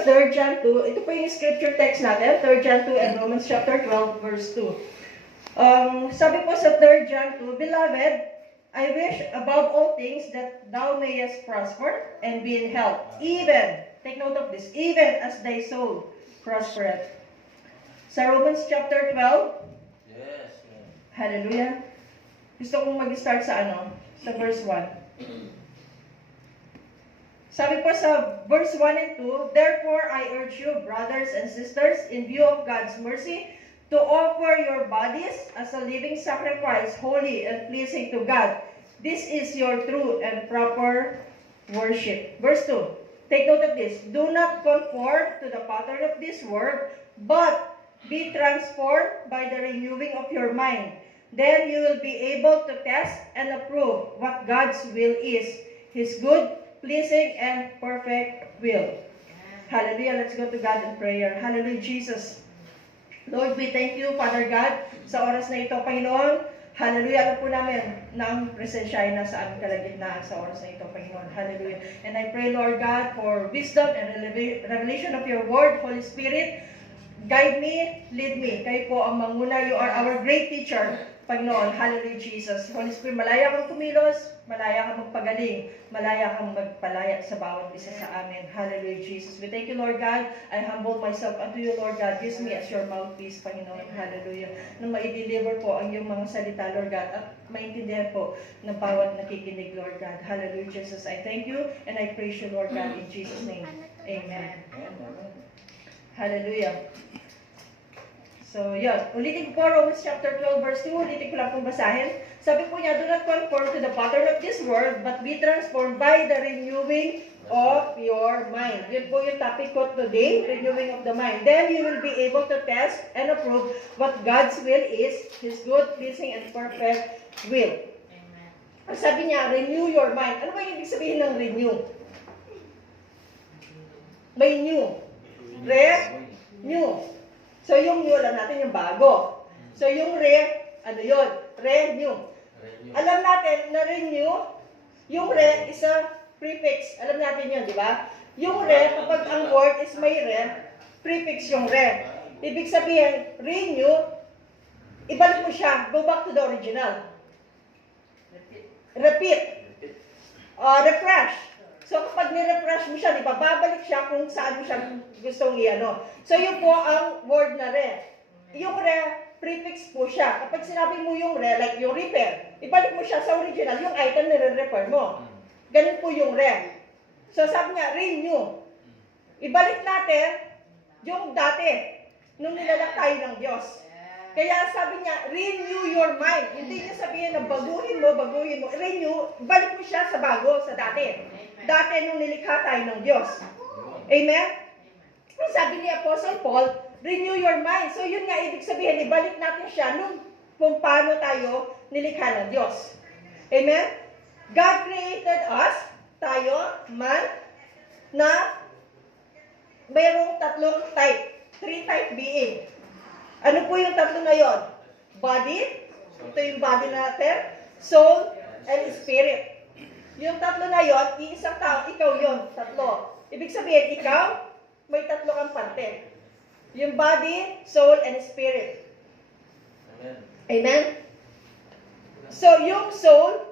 3 John 2, ito po yung scripture text natin, 3 John 2 and Romans chapter 12, verse 2. Sabi po sa 3 John 2, Beloved, I wish above all things that thou mayest prosper and be in health, even, take note of this, even as thy soul prospereth. Sa Romans chapter 12, Yes. hallelujah. Gusto kong mag-start sa sa verse 1. Sabi po sa verse 1 and 2, Therefore I urge you, brothers and sisters, in view of God's mercy, to offer your bodies as a living sacrifice, holy and pleasing to God. This is your true and proper worship. Verse 2, take note of this. Do not conform to the pattern of this world, but be transformed by the renewing of your mind. Then you will be able to test and approve what God's will is, His good, pleasing, and perfect will. Hallelujah. Let's go to God in prayer. Hallelujah, Jesus. Lord, we thank you, Father God, sa oras na ito, Panginoon. Hallelujah. Alam po namin na ang presensya ay nasa aming kalagitnaan sa oras na ito, Panginoon. Hallelujah. And I pray, Lord God, for wisdom and revelation of your word. Holy Spirit, guide me, lead me. Kayo po ang manguna. You are our great teacher, Panginoon. Hallelujah, Jesus. Holy Spirit, malaya kang kumilos, malaya kang magpagaling, malaya kang magpalaya sa bawat isa sa amin. Hallelujah, Jesus. We thank you, Lord God. I humble myself unto you, Lord God. Use me as your mouthpiece, Panginoon. Hallelujah. Na ma-deliver po ang iyong mga salita, Lord God, at maintindihan po ng bawat nakikinig, Lord God. Hallelujah, Jesus. I thank you and I praise you, Lord God, in Jesus' name. Amen. Hallelujah. So, yun. Ulitin ko po, Romans chapter 12, verse 2. Ulitin ko lang pong basahin. Sabi po niya, do not conform to the pattern of this world, but be transformed by the renewing of your mind. Yun po yung topic ko today, renewing of the mind. Then you will be able to test and approve what God's will is, His good, pleasing, and perfect will. Amen. Sabi niya, renew your mind. Ano ba yung ibig sabihin ng renew? May new. Renew. So, yung new, alam natin yung bago. So, yung ano yun? Renew. Alam natin na renew, yung is a prefix. Alam natin yun, di ba? Yung kapag ang word is may prefix yung Ibig sabihin, renew, ibalik mo siya, go back to the original. Repeat. Refresh. So, kapag ni-refresh mo siya, di ba, babalik siya kung saan mo siya gustong i-ano. So, yun po ang word na Yung prefix po siya. Kapag sinabi mo yung like yung repair, ibalik mo siya sa original, yung item na re-repair mo. Ganun po yung So, sabi niya, renew. Ibalik natin yung dati, nung nilalak tayo ng Diyos. Kaya sabi niya, renew your mind. Hindi niya sabihin na baguhin mo. Renew, balik mo siya sa bago, sa dati. Dati nung nilikha tayo ng Diyos. Amen? Sabi ni Apostle Paul, renew your mind. So yun nga, ibig sabihin, ibalik natin siya nung kung paano tayo nilikha ng Diyos. Amen? God created us, tayo, man, na mayroong tatlong type. 3 type being. Ano po yung tatlo na yon? Body, ito yung body natin, soul, and spirit. Yung tatlo na yon, iisang tao, ikaw yon, tatlo. Ibig sabihin, ikaw, may tatlo kang parte. Yung body, soul, and spirit. Amen. Amen? So, yung soul,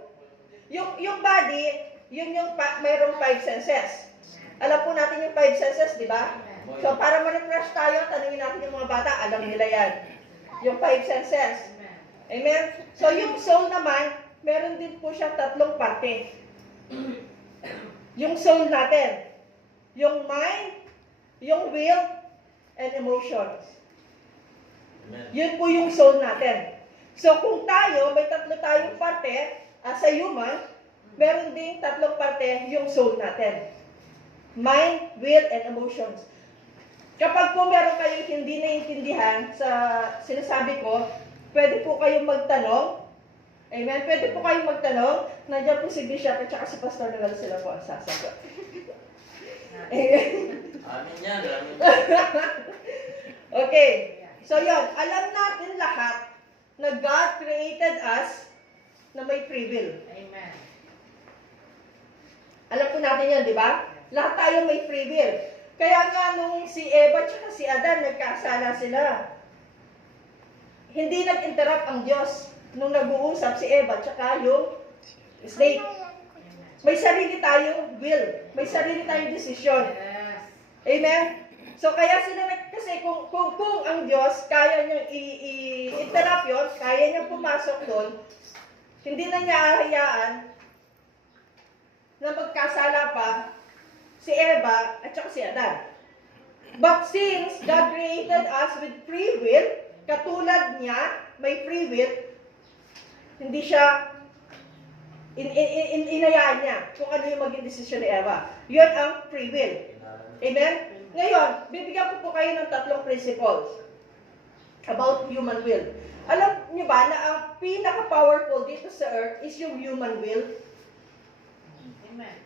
yung body, yun yung mayroong 5 senses. Alam po natin yung 5 senses, di ba? So, para ma-refresh tayo, tanungin natin yung mga bata, alam nila yan. Yung 5 senses. Amen? So, yung soul naman, meron din po siya 3 parte. Yung soul natin, yung mind, yung will, and emotions. Yun po yung soul natin. So, kung tayo, may 3 tayong parte, as a human, meron din 3 parte yung soul natin. Mind, will, and emotions. Kapag po meron kayong hindi naiintindihan sa sinasabi ko, pwede po kayong magtanong. Amen? Pwede po kayong magtanong. Nandiyan po si Bishop at saka si Pastor Noel, sila po ang sasagot. Amen? Amin yan. Okay. So yun, alam natin lahat na God created us na may free will. Amen. Alam po natin yan, di ba? Lahat tayo may free will. Kaya nga nung si Eva at si Adan nagkasala sila, hindi nag-interrupt ang Diyos nung nag-uusap si Eva at yung snake. May sarili tayong will. May sarili tayong desisyon. Amen? So kaya sila kasi kung ang Diyos kaya niyang i-interrupt yun, kaya niyang pumasok doon, hindi na niya ahayaan na magkasala pa si Eva at saka si Adan. But since God created us with free will, katulad niya, may free will, hindi siya inayaan niya kung ano yung maging desisyon ni Eva. Yun ang free will. Amen? Ngayon, bibigyan ko po kayo ng 3 principles about human will. Alam niyo ba na ang pinaka-powerful dito sa earth is yung human will? Amen.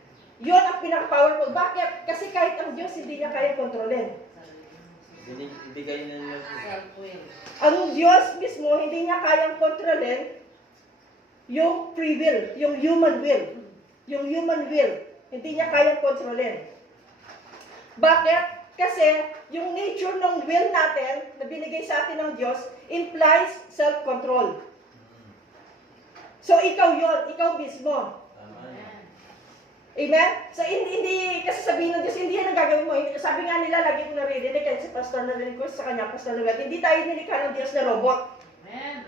Yun ang pinaka-powerful. Bakit? Kasi kahit ang Diyos hindi niya kaya kontrolin. Ibigay na niyo. Self-will. Ang Diyos mismo hindi niya kayang kontrolin yung free will, yung human will. Yung human will, hindi niya kayang kontrolin. Bakit? Kasi yung nature ng will natin na binigay sa atin ng Diyos implies self-control. So ikaw yon, ikaw mismo. Tama yan. Amen? So hindi kasi sabihin ng Diyos, hindi yan ang gagawin mo. Sabi nga nila, lagi ko naririnig, kahit si pastor narinig ko sa kanya, pastor Lugat, hindi tayo nilikha ng Diyos na robot. Amen.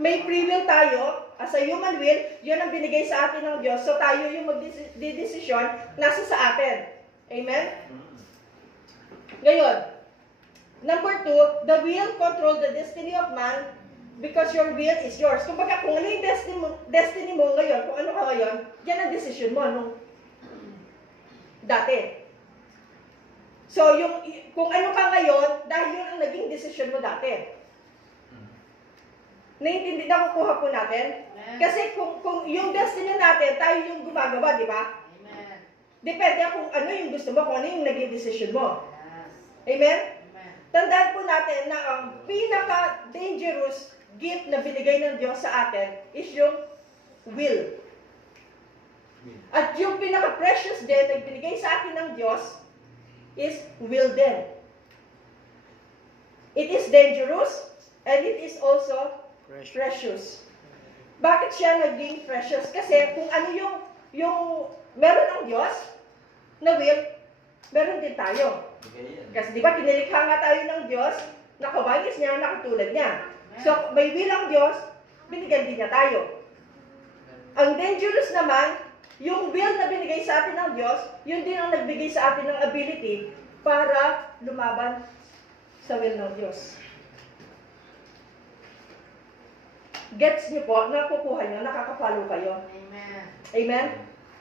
May free will tayo, as a human will, yun ang binigay sa atin ng Diyos. So tayo yung magdidesisyon, nasa sa atin. Amen? Ngayon, number 2, the will control the destiny of man because your will is yours. Kumbaga, kung ano yung destiny mo ngayon, kung ano ka ngayon, yan ang decision mo nung dati. So, kung ano ka ngayon, dahil yun ang naging decision mo dati. Naiintindi na kukuha po natin? Kasi kung yung destiny natin, tayo yung gumagawa, di ba? Amen. Depende kung ano yung gusto mo, kung ano yung naging decision mo. Yes. Amen? Amen. Tandaan po natin na ang pinaka-dangerous gift na binigay ng Diyos sa atin is yung will. At yung pinaka-precious din na binigay sa atin ng Diyos is will din. It is dangerous and it is also precious. Bakit siya naging precious? Kasi kung ano yung meron ng Diyos na will, meron din tayo. Ibigay yan. Kasi di ba, kinilikha nga tayo ng Diyos, nakawagis niya, nakatulad niya. So, may will ang Diyos, binigyan din niya tayo. Ang dangerous naman, yung will na binigay sa atin ng Diyos, yun din ang nagbigay sa atin ng ability para lumaban sa will ng Diyos. Gets niyo po, nakukuha niyo, nakakapalo kayo. Amen. Amen?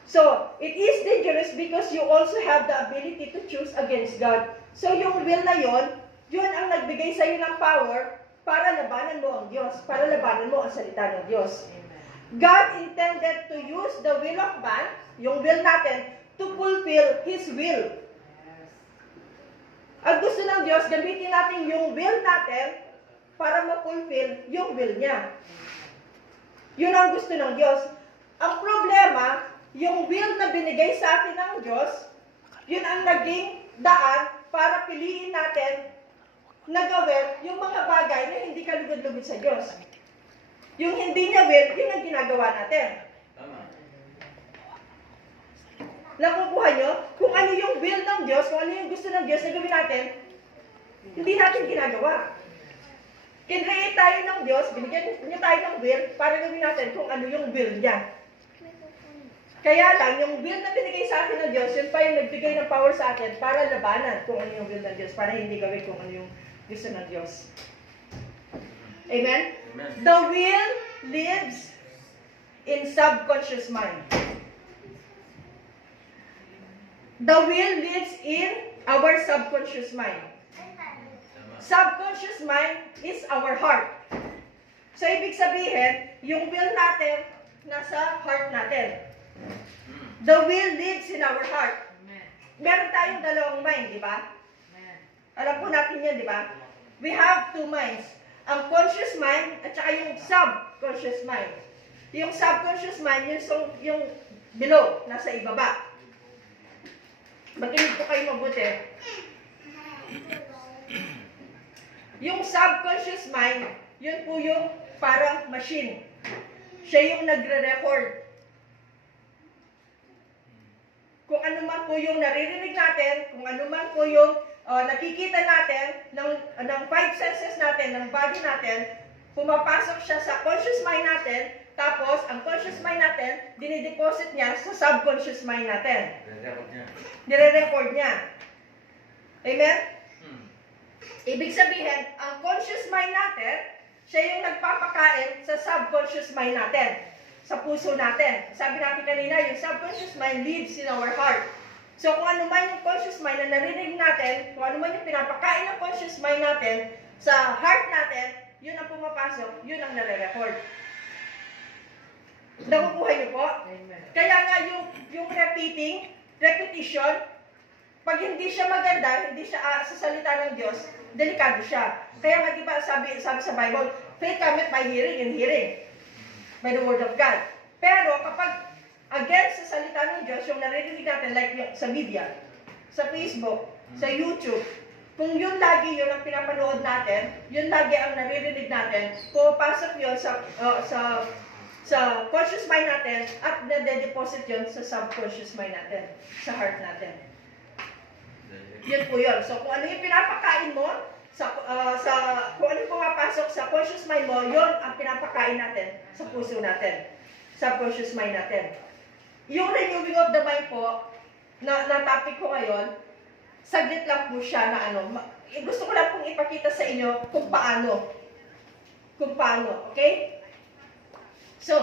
So, it is dangerous because you also have the ability to choose against God. So, yung will na yun ang nagbigay sa iyo ng power para labanan mo ang Diyos, para labanan mo ang salita ng Diyos. Amen. God intended to use the will of man, yung will natin, to fulfill His will. Yes. At gusto ng Diyos, gamitin natin yung will natin para ma-fulfill yung will niya. Yun ang gusto ng Diyos. Ang problema, yung will na binigay sa atin ng Diyos, yun ang naging daan para piliin natin na gawin yung mga bagay na hindi kalugod-lugod sa Diyos. Yung hindi niya will, yun ang ginagawa natin. Tama. Nakukuha nyo? Kung ano yung will ng Diyos, kung ano yung gusto ng Diyos na gawin natin, hindi natin ginagawa. Kinreate tayo ng Diyos, binigyan niya tayo ng will para gawin natin kung ano yung will niya. Kaya lang, yung will na binigay sa atin ng Diyos, yun pa yung nagbigay ng power sa atin para labanan kung ano yung will ng Diyos, para hindi gawin kung ano yung gusto ng Diyos. Amen? Amen. The will lives in subconscious mind. The will lives in our subconscious mind. Subconscious mind is our heart. So, ibig sabihin, yung will natin, nasa heart natin. The will lives in our heart. Amen. Meron tayong dalawang mind, di ba? Amen. Alam po natin yan, di ba? We have two minds. Ang conscious mind at saka yung subconscious mind. Yung subconscious mind, yung below, nasa ibaba. Makinig po kayo mabuti. Yung subconscious mind, yun po yung parang machine. Siya yung nagre-record. Kung ano man po yung naririnig natin, kung ano man po yung nakikita natin ng five senses natin, ng body natin, pumapasok siya sa conscious mind natin, tapos ang conscious mind natin, dinideposit niya sa subconscious mind natin. Nire-record niya. Amen? Ibig sabihin, ang conscious mind natin, siya yung nagpapakain sa subconscious mind natin, sa puso natin. Sabi natin kanina, yung subconscious mind lives in our heart. So kung ano man yung conscious mind na narinig natin, kung ano man yung pinapakain ng conscious mind natin sa heart natin, yun ang pumapasok, yun ang nare-record. Nakukuha niyo po? Amen. Kaya nga yung repetition, pag hindi siya maganda, hindi siya sa salita ng Diyos, delikado siya. Kaya nga diba sabi sa Bible, faith cometh by hearing and hearing by the word of God. Pero kapag against sa salita ng Diyos, yung naririnig natin like sa media, sa Facebook, sa YouTube, kung yun lagi yun ang pinapanood natin, yun lagi ang naririnig natin, pumapasok yun sa conscious mind natin at nade-deposit yun sa subconscious mind natin, sa heart natin. Yun po yun. So kung ano yung pinapakain mo, kung ano yung pumapasok sa conscious mind mo, yun ang pinapakain natin sa puso natin, subconscious mind natin. Yung renewing of the mind po, na topic ko ngayon, saglit lang po siya na gusto ko lang pong ipakita sa inyo kung paano. Kung paano, okay? So,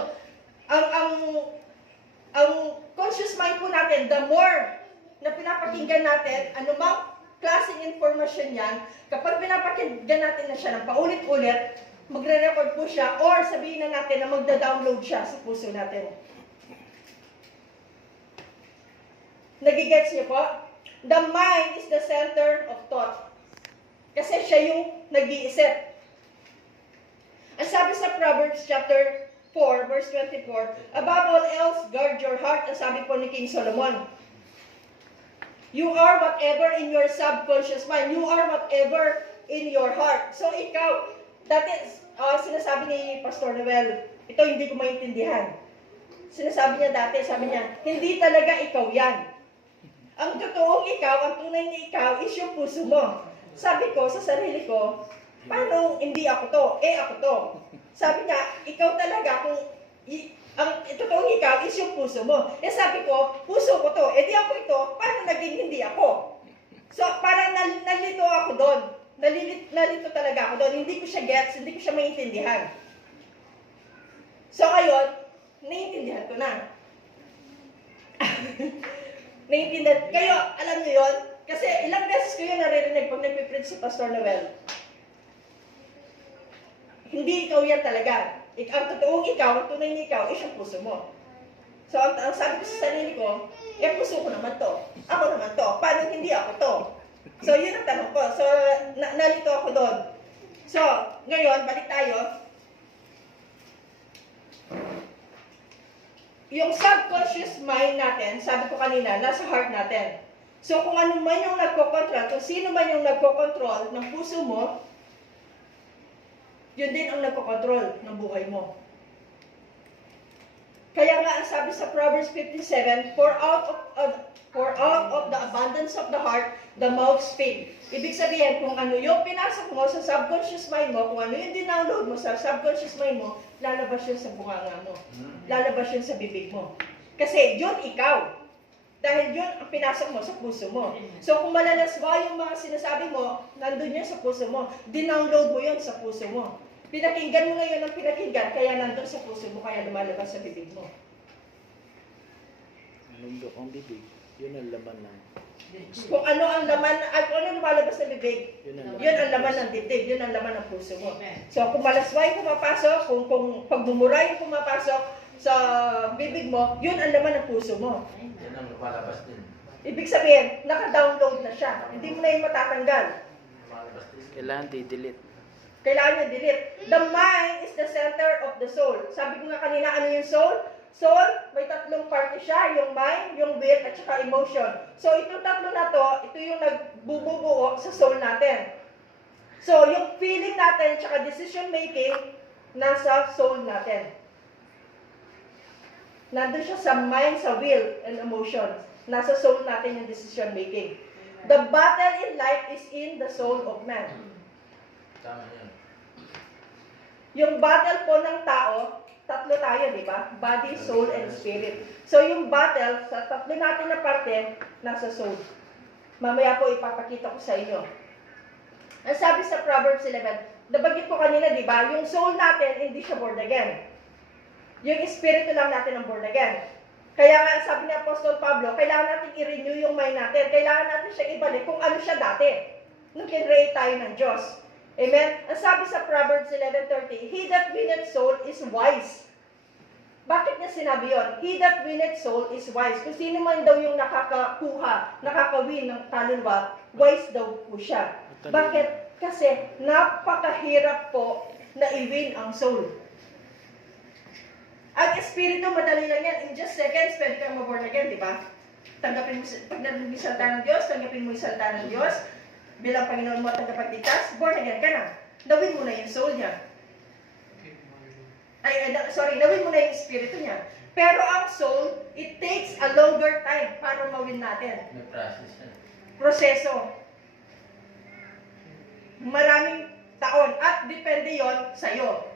ang conscious mind po natin, the more na pinapakinggan natin, anumang klaseng information yan, kapag pinapakinggan natin na siya ng paulit-ulit, magre-record po siya or sabihin na natin na magda-download siya sa puso natin. Nagigets niyo po? The mind is the center of thought. Kasi siya yung nag-iisip. Ang sabi sa Proverbs chapter 4, verse 24, above all else, guard your heart. Ang sabi po ni King Solomon. You are whatever in your subconscious mind. You are whatever in your heart. So ikaw, dati sinasabi ni Pastor Noel, ito hindi ko maintindihan. Sinasabi niya dati, sabi niya, hindi talaga ikaw yan. Ang totoong ikaw, ang tunay na ikaw, is yung puso mo. Sabi ko sa sarili ko, paano hindi ako to? Ako to. Sabi niya, ikaw talaga, kung ang totoong ikaw is yung puso mo. Sabi ko, puso ko to. Di ako ito, paano naging hindi ako? So, parang nalito ako doon. Nalito talaga ako doon. Hindi ko siya gets, hindi ko siya maintindihan. So, ngayon, naiintindihan ko na. Naiintindihan. Kayo, alam niyo yun? Kasi ilang beses ko yun naririnig pag nagpipreach si Pastor Noel. Hindi ikaw yan talaga. Ang totoong ikaw, ang tunay na ikaw, is yung puso mo. So, ang sabi ko sa sarili ko, puso ko naman to. Ako naman to. Paano hindi ako to? So, yun ang tanong ko. So, nalito ako doon. So, ngayon, balik tayo. Yung subconscious mind natin, sabi ko kanina, nasa heart natin. So, kung ano man yung nagkocontrol, kung sino man yung nagkocontrol ng puso mo, yun din ang nagkocontrol ng buhay mo. Kaya nga, ang sabi sa Proverbs 57, pour out of the abundance of the heart, the mouth speak. Ibig sabihin, kung ano yung pinasok mo sa subconscious mind mo, kung ano yung dinownload mo sa subconscious mind mo, lalabas yun sa bunganga mo. Lalabas yun sa bibig mo. Kasi yun ikaw. Dahil yun ang pinasok mo sa puso mo. So kung malalaswa yung mga sinasabi mo, nandun yun sa puso mo. Dinownload mo yun sa puso mo. Pinakinggan mo ngayon ang pinakinggan, kaya nandun sa puso mo, kaya lumalabas sa bibig mo. Mundo ang bibig, yun ang laman ng... Kung ano ang laman, at kung ano lumalabas sa bibig, yun ang laman ng dibdib, yun ang laman ng puso mo. So kung malaswa yung pumapasok, kung pagmumura yung pumapasok sa bibig mo, yun ang laman ng puso mo. Yan ang lumalabas din. Ibig sabihin, naka-download na siya. Hindi mo na yung matatanggal. Lumalabas din. Kailangan di-delete. Kailangan niya delete. The mind is the center of the soul. Sabi ko nga kanina, ano yung soul? Soul, may tatlong parte siya, yung mind, yung will, at saka emotion. So, itong tatlo na to, ito yung nagbubuo sa soul natin. So, yung feeling natin, tsaka decision making, nasa soul natin. Nandun siya sa mind, sa will, and emotions. Nasa soul natin yung decision making. The battle in life is in the soul of man. Tama yan. Yung battle po ng tao, tatlo tayo, di ba? Body, soul, and spirit. So, yung battle, sa tatlo natin na parte, nasa soul. Mamaya po ipapakita ko sa inyo. Ang sabi sa Proverbs 11, nabanggit ko kanina, di ba? Yung soul natin, hindi siya born again. Yung espiritu lang natin ang born again. Kaya nga, sabi ni Apostol Pablo, kailangan natin i-renew yung mind natin. Kailangan natin siya ibalik kung ano siya dati. Nung kinreate tayo ng Diyos. Amen? Ang sabi sa Proverbs 11:30, He that winneth soul is wise. Bakit niya sinabi yon? He that winneth soul is wise. Kung sino man daw yung nakakakuha, nakakawin ng kaluluwa, wise daw po siya. Bakit? Kasi napakahirap po na i-win ang soul. Ang espiritu, madali lang yan. In just seconds, pwede kang ma-born again, di ba? Tanggapin mo, pag narinig mo yung salita ng Diyos, tanggapin mo yung salita ng Diyos, bilang Panginoon mo at tagapagligtas, born again ka na. Nawin mo na yung soul niya. Nawin mo na yung espiritu niya. Pero ang soul, it takes a longer time para mawin natin. May process yan. Proseso. Maraming taon. At depende yon sa'yo.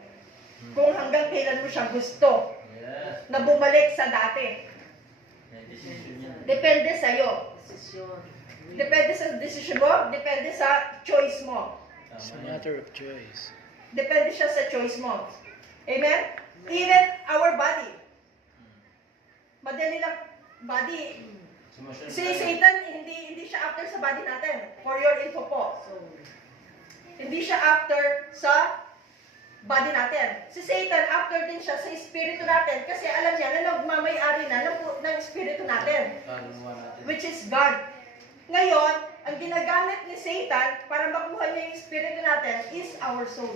Kung hanggang kailan mo siya gusto Yes. na bumalik sa dati. May decision yan. Depende sa'yo. Desisyon. Depende sa decision mo, depende sa choice mo. It's a Tama yan. matter of choice. Depende siya sa choice mo. Amen? Even our body. Madali lang, body. Sumasunod Si tayo. Satan, hindi siya after sa body natin. For your info po. Soul. Hindi siya after sa body natin. Si Satan, after din siya sa espiritu natin. Kasi alam niya na nagmamay-ari na ng espiritu natin. Kaluluwa natin. Which is God. Ngayon, ang ginagamit ni Satan para makuha niya yung espiritu natin is our soul.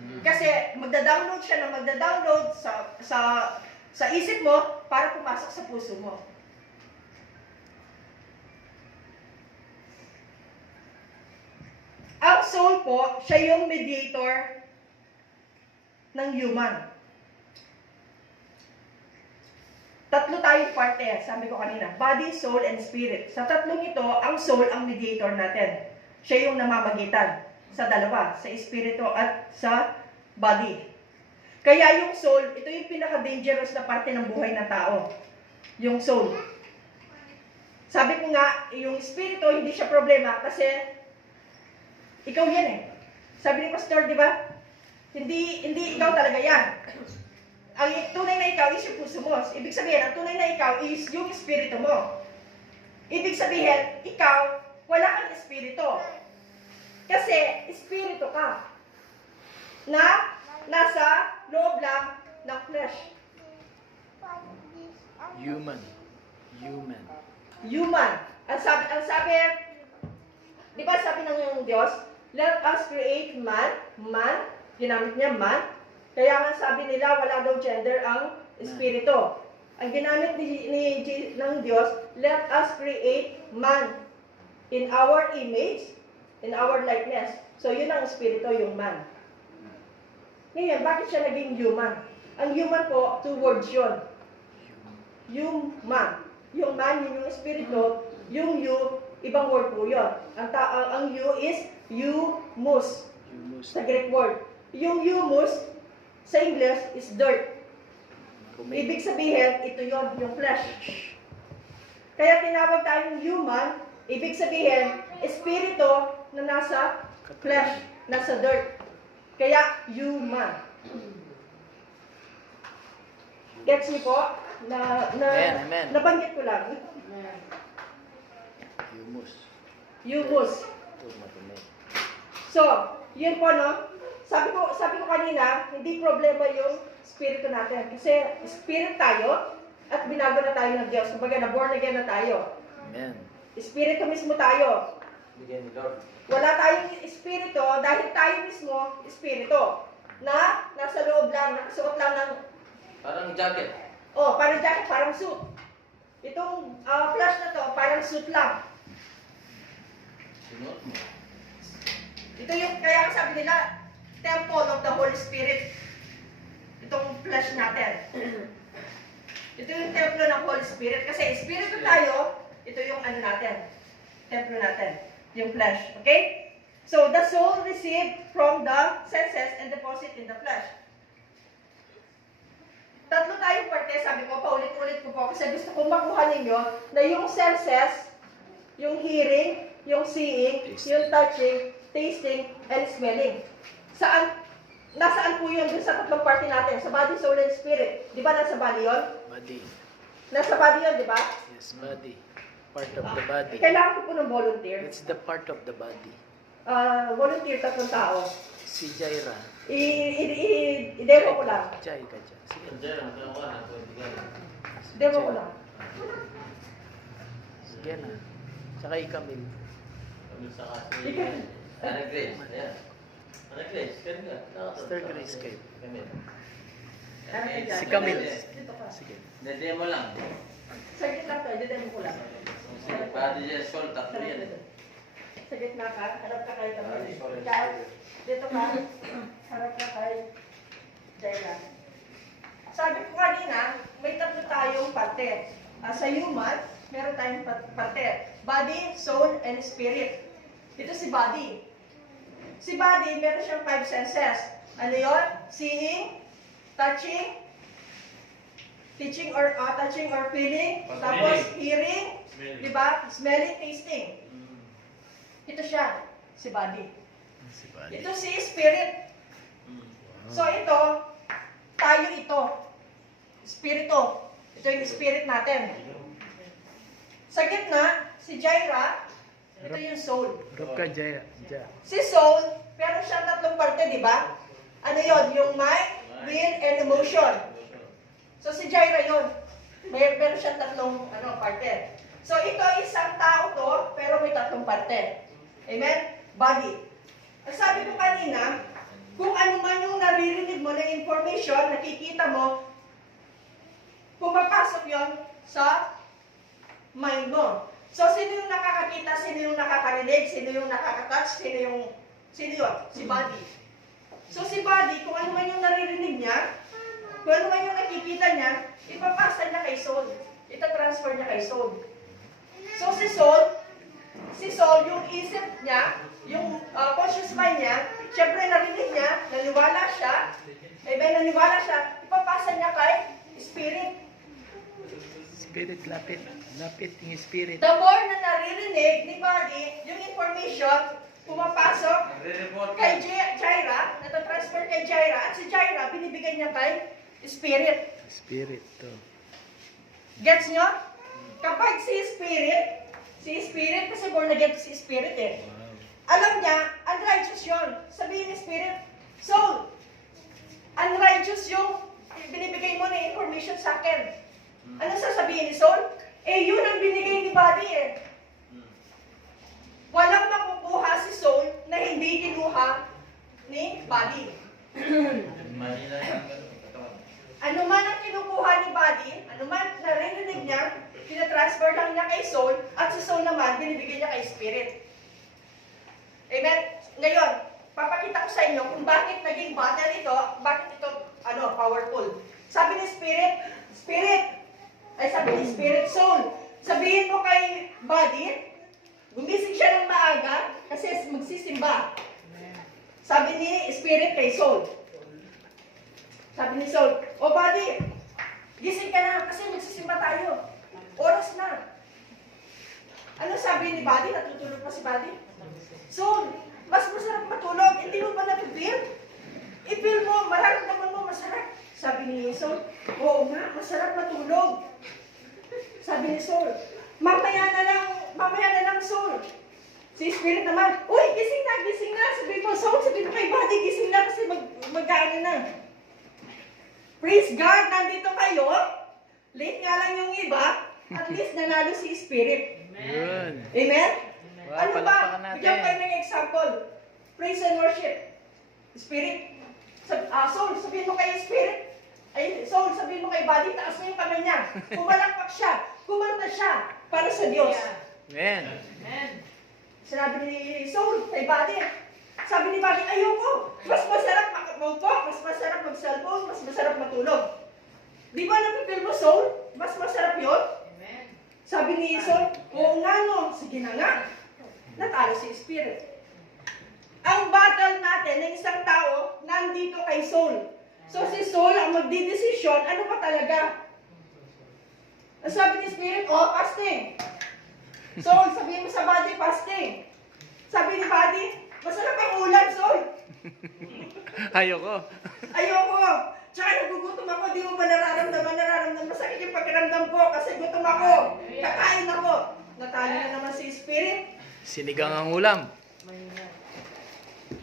Amen. Kasi magda-download siya na magda-download sa isip mo para pumasok sa puso mo. Ang soul po, siya yung mediator ng human. Tatlo tayong parte, sabi ko kanina, body, soul, and spirit. Sa tatlong ito, ang soul ang mediator natin. Siya yung namamagitan sa dalawa, sa espiritu at sa body. Kaya yung soul, ito yung pinaka-dangerous na parte ng buhay ng tao. Yung soul. Sabi ko nga, yung espiritu, hindi siya problema kasi ikaw yan eh. Sabi ni Pastor, di ba? Hindi ikaw talaga yan. Ang tunay na ikaw is yung puso mo. Ibig sabihin, ang tunay na ikaw is yung espiritu mo. Ibig sabihin, ikaw, wala kang espiritu. Kasi, espiritu ka. Na nasa loob lang ng flesh. Human. Human. Ang sabi, di ba sabi ng Diyos, let us create man, ginamit niya man. Kaya nga sabi nila, wala daw gender ang espiritu. Ang ginamit ng Diyos, let us create man in our image, in our likeness. So yun ang espiritu, yung man. Ngayon, bakit siya naging human? Ang human po, two words yun. Human. Yung man, yun yung espiritu. Yung you, ibang word po yun. Ang you is humus. Sa Greek word. Yung humus, sa English, is dirt. Ibig sabihin, ito yon yung flesh. Kaya tinawag tayong human, ibig sabihin, espiritu na nasa flesh, nasa dirt. Kaya, human. Gets niyo po? Amen. Nabanggit ko lang. Amen. Humus. So, yun po, no? Sabi ko kanina, hindi problema yung spirito natin. Kasi spirit tayo at binago na tayo ng Diyos. Kumbaga, na-born again na tayo. Amen. Espiritu mismo tayo. Bigyan ni Lord. Wala tayong espiritu dahil tayo mismo espiritu. Na nasa loob lang, nakasuot lang ng Parang jacket. Oh, parang jacket, parang suit. Itong flash na to, parang suit lang. Sinuot mo. Ito yung, kaya ang sabi nila, temple of the Holy Spirit. Itong flesh natin. Ito yung templo ng Holy Spirit. Kasi Espiritu tayo, ito yung ano natin. Templo natin. Yung flesh. Okay? So, the soul received from the senses and deposit in the flesh. Tatlo tayong parte, sabi ko, paulit-ulit ko po, kasi gusto kong makuha ninyo na yung senses, yung hearing, yung seeing, yung touching, tasting, and smelling. Nasaan po yun dun sa tatlong parte natin? Sa body, soul, and spirit. Di ba nasa body yun? Body. Nasa body yun, di ba? Yes, body. Part of the body. Kailangan ko po ng volunteer. It's the part of the body. Volunteer, tatlong tao. Si Jaira. I-demo ko lang. Jai ka dyan. Sige. Diyan, ang kawan, ang pwede. Demo ko lang. Sige na. Tsaka ikamil. Kami sa kasi. Ana Grace. Ayan. Ana Grace, kan ka? Sister Grace kayo. Kami. Si Camille. Dito ka. Sige. Dede mo lang. Saglit lang tayo, demo ko lang. Para di siya sol, tatlo yan. Sa gitna ka, harap ka kay Camille. Sorry. Ikaw, dito ka, harap ka kay Jaila. Sabi ko kanina, may tatlo tayong parte. Sa human, meron tayong parte. Body, soul, and spirit. Ito si body. Si body, meron siyang 5 senses. Ano yun? Seeing, touching, touching or feeling, tapos hearing, di ba? Smelling, tasting. Ito siya, si body. Si body. Ito si spirit. So ito, tayo ito. Spirito. Ito yung spirit natin. Sa gitna, si Jaira, ito yung soul. Harap ka, Jaira. Si soul, meron siyang tatlong parte, di ba? Ano yon? Yung mind, will, and emotion. So si Jaira yun. Meron siyang tatlong parte. So ito isang tao to, pero may tatlong parte. Amen? Body. Ang sabi ko kanina, kung ano man yung naririnig mo na information, nakikita mo, pumapasok yon sa mind mo. So, sino yung nakakakita, sino yung nakakarinig, sino yung nakakatouch, sino yun? Si body. So, si body, kung ano man yung naririnig niya, kung ano man yung nakikita niya, ipapasa niya kay soul. Ita-transfer niya kay soul. So, si soul, yung isip niya, yung conscious mind niya, syempre narinig niya, naniwala siya, naniwala siya, ipapasa niya kay spirit. Spirit, lapit. Lapit yung spirit. The more na naririnig ni body, yung information, pumapasok kay Jaira, natatransfer kay Jaira, at si Jaira, binibigay niya kay spirit. Spirit to. Gets nyo? Kapag si spirit, kasi born again si spirit eh. Wow. Alam niya, unrighteous yun. Sabihin ni spirit, soul, unrighteous yung binibigay mo na information sa akin. Ano sasabihin ni soul? Yun ang binigay ni body eh. Walang makukuha si soul na hindi kinuha ni body. Manila yung katawan. Ano man ang kinukuha ni body, ano man narinig niya, tinatransfer lang niya kay soul, at si soul naman, binibigay niya kay spirit. Amen? Ngayon, papakita ko sa inyo kung bakit naging battle ito, bakit ito, powerful. Sabi ni spirit, soul, sabihin mo kay body, gumising siya ng maaga, kasi magsisimba. Sabi ni spirit kay soul. Sabi ni soul, body, gising ka na, kasi magsisimba tayo. Oras na. Ano sabi ni body? Natutulog pa si body? Soul, mas masarap matulog. Hindi mo ba na-feel? I-feel mo, mararamdaman mo masarap. Sabi ni soul, oo nga, masarap matulog. Sabi ni soul, mamaya na lang soul. Si spirit naman, uy, gising na. Sabi mo, soul, sabi mo kay body, gising na kasi mag-ano na. Praise God, nandito kayo. Late nga lang yung iba, at least nanalo si spirit. Yun. Amen? Wow, Ano ba? palakpakan natin. Bigyan kayo ng example. Praise and worship. Spirit. Soul, sabihin mo kayo spirit. Ay, soul, sabihin mo kay body, taas mo yung kamay niya. Pumalakpak siya. Kumanta siya para sa Diyos. Amen. Amen. Sinabi ni soul kay body. Sabi ni body, ayoko. Mas masarap mag-talk, mas masarap mag-cellphone, mas masarap matulog. Di ba napipil mo, soul? Mas masarap yun? Amen. Sabi ni soul, oo nga no. Sige na nga. Natalo si spirit. Ang battle natin ng isang tao, nandito kay soul. So si soul ang magdidesisyon, ano ba talaga? Ang sabi ni spirit, oh, fasting. Soul, sabihin mo sa body, fasting. Sabi ni body, masarap ang ulam, soul. Ayoko. Ayoko. Tsaka nagugutom ako, di mo ba nararamdaman, masakit yung pakiramdam ko kasi gutom ako. Kakain ako. Natalo na naman si spirit. Sinigang ang ulam.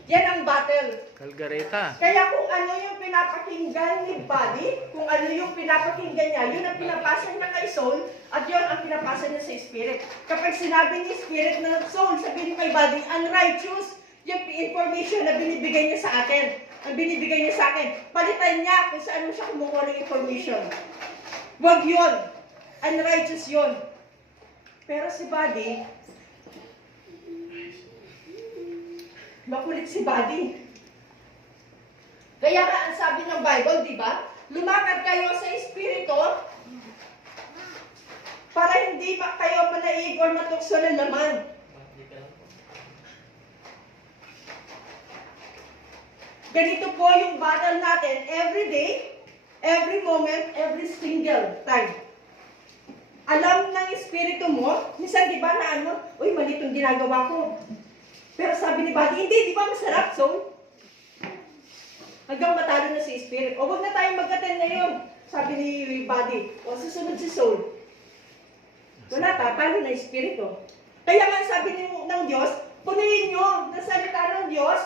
Yan ang battle. Kalgareta. Kaya kung ano yung pinapakinggan ni body, kung ano yung pinapakinggan niya, yun ang pinapasa niya kay soul, at yun ang pinapasa niya sa spirit. Kapag sinabi ni spirit na soul, sabihin kay body, unrighteous, yung information na binibigay niya sa akin, ang binibigay niya sa akin, palitan niya kung saan mo siya kumukuha ng information. Wag yun. Unrighteous yun. Pero si body, makulit si body. Kaya nga, ang sabi ng Bible, di ba? Lumakad kayo sa Espiritu para hindi kayo manaig or matukso ng laman. Ganito po yung battle natin every day, every moment, every single time. Alam ng Espiritu mo, minsan di ba na ano, uy, mali itong ginagawa ko. Pero sabi ni body, hindi, di ba masarap, soul? Hanggang matalo na si spirit. O huwag na tayong mag-attend ngayon, sabi ni body. O susunod si soul. Wala, tatalo na espiritu. Kaya nga sabi ng Diyos, punuin nyo na salita ng Diyos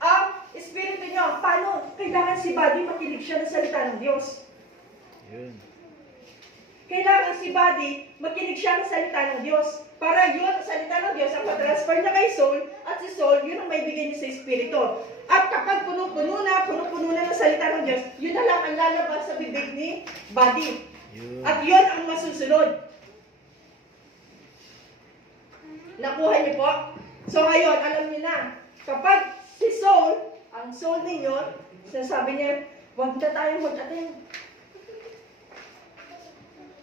ang espiritu nyo. Paano? Kailangan si body makinig siya ng salita ng Diyos. Yun. Kailangan si body makinig siya ng salita ng Diyos. Para yun, ang salita ng Diyos, ang patransfer niya kay soul, at si soul, yun ang may bigay niya sa espiritu. At kapag puno-puno na ng salita ng Diyos, yun na lang ang lalabas sa bibig ni body. Yun. At yun ang masusunod. Nakuha niyo po? So ngayon, alam niyo na, kapag si soul, ang soul ninyo, sinasabi niya, huwag na tayong mag-attend.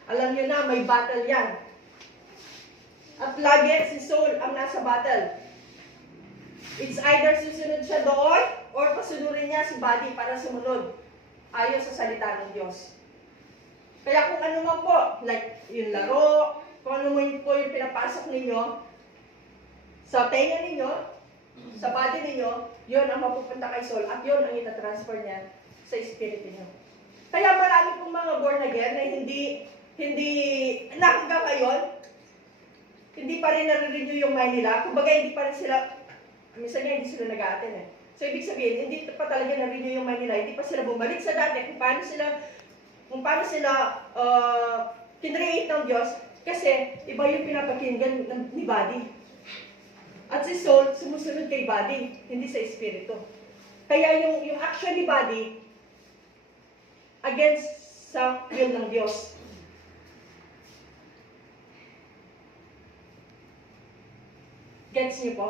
Alam niyo na, may battle yan. At lagi si soul ang nasa battle. It's either susunod siya doon or pasunurin niya si body para sumunod ayon sa salita ng Diyos. Kaya kung ano man po, like yung laro, kung ano man po yung pinapasok ninyo sa tenga ninyo, sa body ninyo, yun ang mapupunta kay soul at yun ang itatransfer niya sa spirit niyo. Kaya marami pong mga born again na hindi na hanggang ngayon, hindi pa rin nare-renew yung mind nila. Kumbaga, hindi pa rin sila, minsan nga hindi sila nag-a-attend eh. So, ibig sabihin, hindi pa talaga na-renew yung mind nila. Hindi pa sila bumalik sa dati kung paano sila kinreate ng Diyos. Kasi, iba yung pinapakinggan ni body. At si soul, sumusunod kay body, hindi sa espiritu. Kaya yung action ni body, against sa will ng Diyos. Gets niyo po?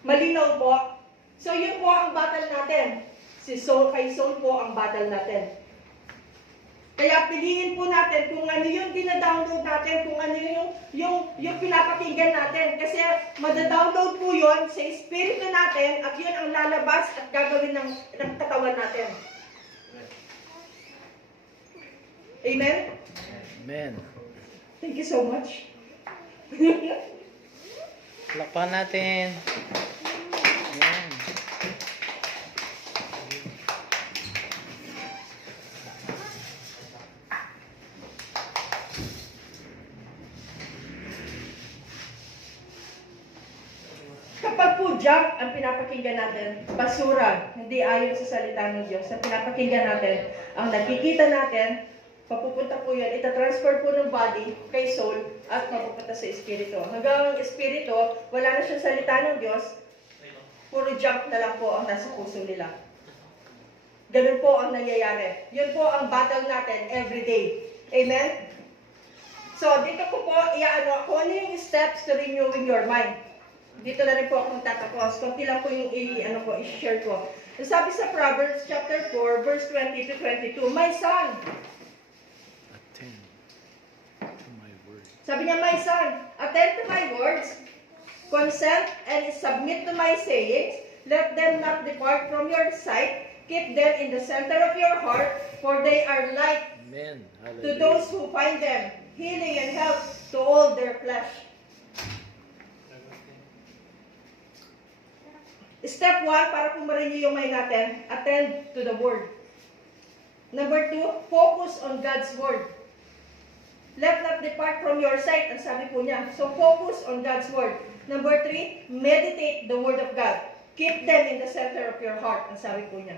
Malinaw po? So yun po ang battle natin. Si soul kay soul po ang battle natin. Kaya piliin po natin kung ano yung dina-download natin, kung ano yung pinapakinggan natin. Kasi mada-download po yun sa espiritu natin at yun ang lalabas at gagawin ng katawan natin. Amen? Amen. Thank you so much. Lakpan natin. Ayan. Kapag po junk ang pinapakinggan natin, basura, hindi ayon sa salita ng Diyos, ang pinapakinggan natin, ang nakikita natin, papupunta po yan, itatransfer po ng body kay soul at mapupunta sa espiritu. Hanggang ang espiritu, wala na siyang salita ng Diyos, puro junk na lang po ang nasa puso nila. Ganun po ang nangyayari. Yun po ang battle natin every day. Amen? So, dito ko po, kung ano yung steps to renewing your mind. Dito na rin po akong tatapos. Kunti lang po yung i-share ko. Sabi sa Proverbs chapter 4, verse 20 to 22, My son, Attend to my word. sabi niya, My son, attend to my words, consent and submit to my sayings, let them not depart from your sight, keep them in the center of your heart, for they are life Amen. to Hallelujah. those who find them, healing and health to all their flesh. Step 1, para po ma-renew yung mind natin, attend to the Word. Number 2, focus on God's Word. Let not depart from your sight, ang sabi po niya. So, focus on God's Word. Number 3, meditate the Word of God. Keep them in the center of your heart, ang sabi po niya.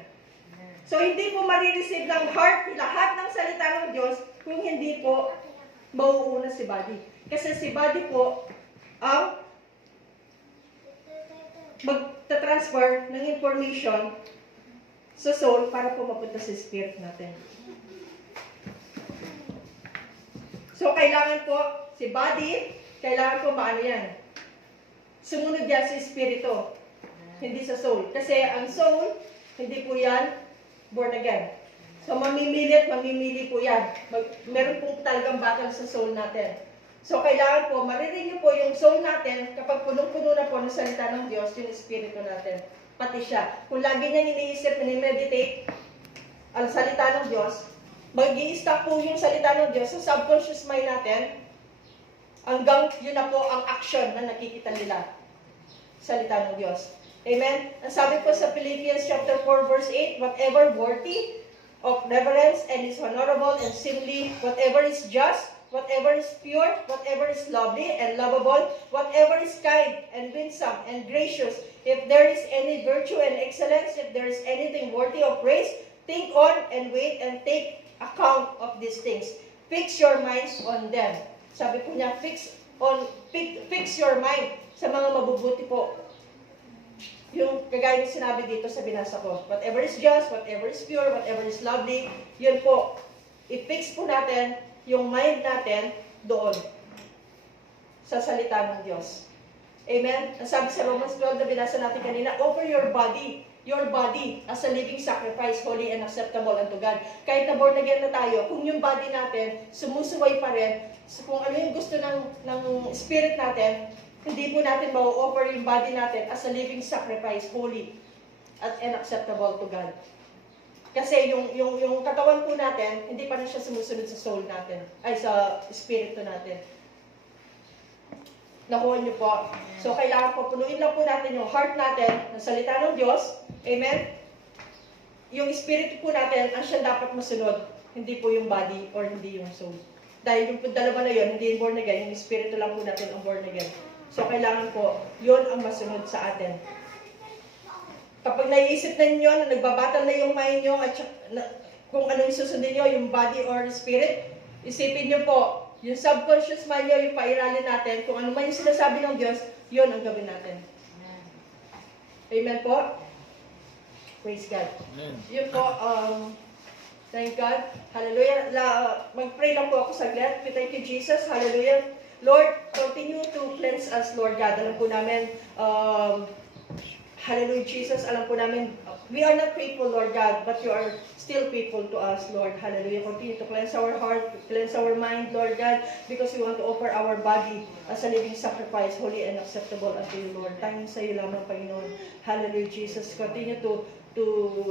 So, hindi po marireceive ng heart lahat ng salita ng Diyos kung hindi po mauuna si body. Kasi si body po ang magta-transfer ng information sa soul para po mapunta sa spirit natin. So, kailangan po si body, kailangan po maano yan. Sumunod yan sa espiritu, hindi sa soul. Kasi ang soul, hindi po yan born again. So, mamimili po yan. Meron po talagang battle sa soul natin. So, kailangan po, marinig niyo po yung soul natin kapag punong-puno na po ng salita ng Diyos, yung espiritu natin. Pati siya. Kung lagi niyang iniisip, meditate ang salita ng Diyos, mag-i-stack po yung salita ng Diyos sa subconscious mind natin, hanggang yun na po ang action na nakikita nila. Salita ng Diyos. Amen? Ang sabi po sa Philippians chapter 4 verse 8, whatever worthy of reverence and is honorable and seemly, whatever is just, whatever is pure, whatever is lovely and lovable, whatever is kind and winsome and gracious, if there is any virtue and excellence, if there is anything worthy of praise, think on and wait and take account of these things. Fix your minds on them. Sabi po niya, fix your mind sa mga mabubuti po. Yung kagaya ng sinabi dito sa binasa ko, whatever is just, whatever is pure, whatever is lovely, yun po, i-fix po natin yung mind natin doon sa salita ng Diyos. Amen? Ang sabi sa Romans 12 na binasa natin kanina, offer your body as a living sacrifice, holy and acceptable unto God. Kahit na born again na tayo, kung yung body natin sumusuway pa rin, kung ano yung gusto ng spirit natin, hindi po natin ma-offer yung body natin as a living sacrifice, holy and acceptable to God. Kasi yung katawan po natin, hindi pa rin siya sumusunod sa soul natin, ay sa espiritu natin. Nakuha niyo po. So, kailangan po, punuin lang po natin yung heart natin ng salita ng Diyos. Amen? Yung espiritu po natin, ang siya dapat masunod. Hindi po yung body or hindi yung soul. Dahil yung dalawa na yun, hindi yung born again, yung espiritu lang po natin ang born again. So, kailangan po, yun ang masunod sa atin. Kapag naiisip na ninyo na nagbabattle na yung mind nyo at kung ano yung susundin nyo, yung body or spirit, isipin nyo po, yung subconscious mind nyo, yung pairalin natin, kung ano man yung sinasabi ng Diyos, yun ang gawin natin. Amen po? Praise God. Amen. Yun po, thank God. Hallelujah. Mag-pray lang po ako saglit. We thank you, Jesus. Hallelujah. Lord, continue to cleanse us, Lord God. Alam po namin, hallelujah, Jesus. Alam po namin, we are not faithful, Lord God, but you are still faithful to us, Lord. Hallelujah. Continue to cleanse our heart, cleanse our mind, Lord God, because we want to offer our body as a living sacrifice, holy and acceptable unto you, Lord. Tanging sa iyo lamang, Panginoon. Hallelujah, Jesus. Continue to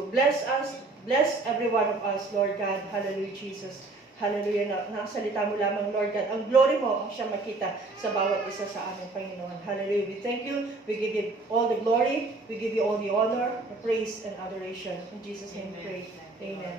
bless us, bless every one of us, Lord God. Hallelujah, Jesus. Hallelujah, nakasalita mo lamang, Lord God. Ang glory mo ang siya makita sa bawat isa sa amin, Panginoon. Hallelujah. We thank you. We give you all the glory. We give you all the honor, the praise, and adoration. In Jesus' name we pray. Amen.